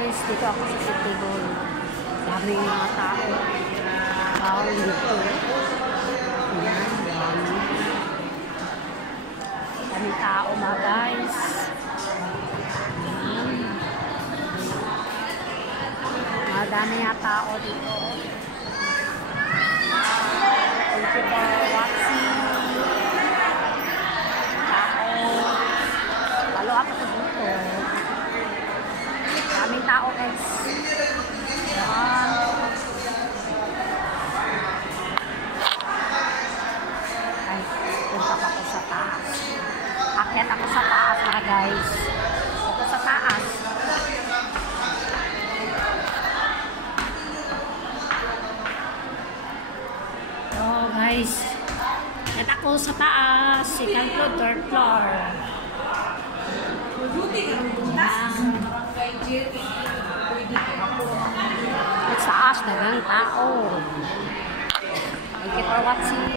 guys, dito ako sa City Hall. Dami mga tao. Tao dito. Ayan, dami. Dami tao mga guys. Ayan. Madami nga tao dito. Thank you for watching. Follow up ako dito. Daming tao guys. Ay, punta ako sa taas. Akyat ako sa taas mga guys. Ako sa taas. So guys, akyat ako sa taas. Second floor, third floor. Sa taas, dagang tao. Thank you for watching.